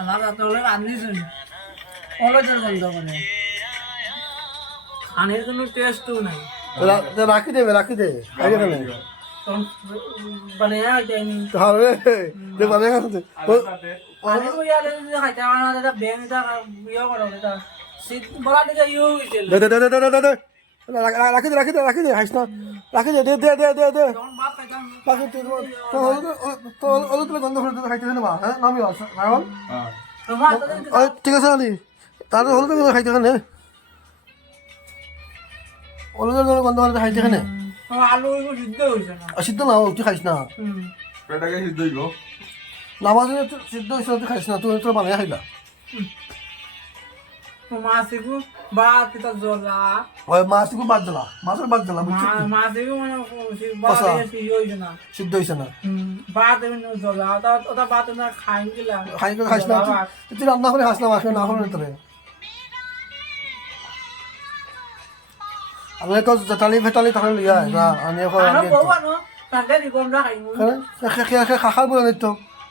আমার রাতে হলে রাঁধিয়েছেন কলেজের গন্ধ করে খানের কোনো টেস্টও নাই রাখি দেবে খাইবে কেন তখন মানে যায়নি তাহলে মানে পানি বইয়ালে খাইতে পারে না দাদা ব্যাং এটা ইয়ে করো এটা শীত বলা দিকে ইয়ে হয়েছিল রাখি দে হাইস না রাখি দে তখন ভাত খাইতাম বাকি তো গন্ধ করে খাইতে না হ্যাঁ নামি রাহুল তোমার ঠিক আছে আলি তাহলে হলুদ গন্ধ খাইতে কেন হলুদের গন্ধ করে খাইতে কেন আলু সিদ্ধ হয়েছে না সিদ্ধ না তুই খাইস না পেটাকে সিদ্ধ হইব নামাজ সিদ্ধ হয়েছে তুই খাইস না তুই তোর বানিয়ে খাইলা মাছিগু বাত এটা জ্বলা ওই মাছটুকু বাদ দিলা মাছের বাদ দিলা মাছিগু মানে বাত হয়েছে না সিদ্ধ হয়েছে না বাত এমনি জ্বলা ওটা বাত না খাই দিলাম খাইস না তুই রান্না করে খাস না মাছ না করে তোরে আমি তো জেঠালি ফেটালি তাহলে লিয়া না আমি এখন খাখার বলে নিত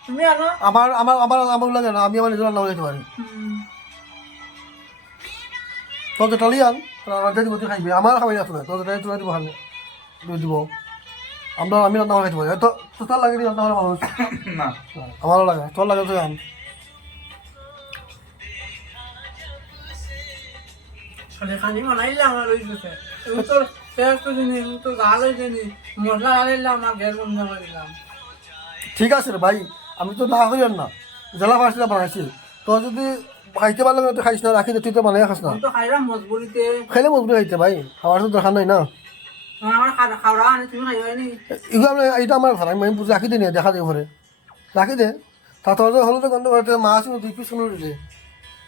তুমি আনো আমার লাগে না আমি আমার নিজের রান্না করে দিতে পারি তোর জেঠালি আন রান্না দিব তুই খাইবি আমার খাবাই আসলে তোর জেঠালি তোরা দিব খালি দিব আমি রান্না করে খাইতে পারি তো তোর লাগে রান্না করে মানুষ না আমারও লাগে তোর লাগে তুই আন খালি বানাইলাম আর ওই গেছে তোর টেস্ট দিনি তো গাল হয়েছে নি মশলা ঢালাইলাম না গ্যাস বন্ধ করে দিলাম ঠিক আছে রে ভাই আমি তো না হইয়ার না জেলা পাশটা বানাইছি তোর যদি খাইতে পারলে তুই খাইস না রাখি তুই তো বানাই খাস না তো খাইলাম মজবুরিতে খাইলে মজবুরি খাইতে ভাই খাওয়ার তো দরকার নাই না আমার খাওয়া আনি তুমি খাইবাই নি এগুলো এইটা আমার ঘর আমি বুঝে রাখি দিই দেখা দিয়ে ঘরে রাখি দে তা তোর যে হলুদ গন্ধ করে মাছ 2 পিস কিনে দিলে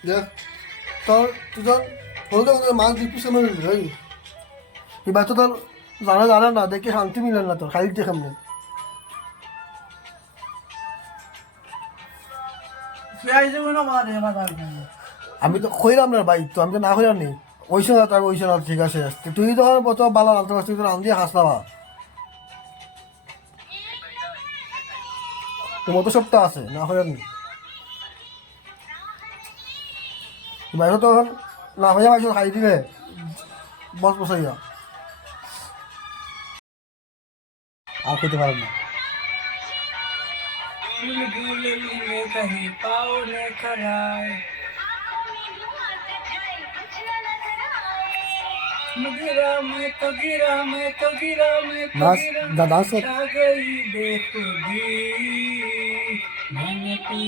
দেখ তোর তুই তো হলুদ গন্ধ মাছ 2 পিস কিনে দিলে ওই এবার তো তোর জানা না দেখে শান্তি মিলেন না তোর খাই দিয়ে খামনে আমি তো খইলাম না ভাই তো আমি তো না খইলাম নি ওইসব না তার ওইসব না ঠিক আছে তুই তো কত বালা রান্তে পারছিস তুই রান্ধি হাস না তোমার তো সপ্তাহ আছে না খইলাম নি বাইরে তখন না হইয়া মাইসো খাই দিলে বস বসাইয়া আর খেতে পারেন না कहीं पाओ ने खराए गिरा मैं तो गिरा दादा से आ गई बेखुदी मैंने पी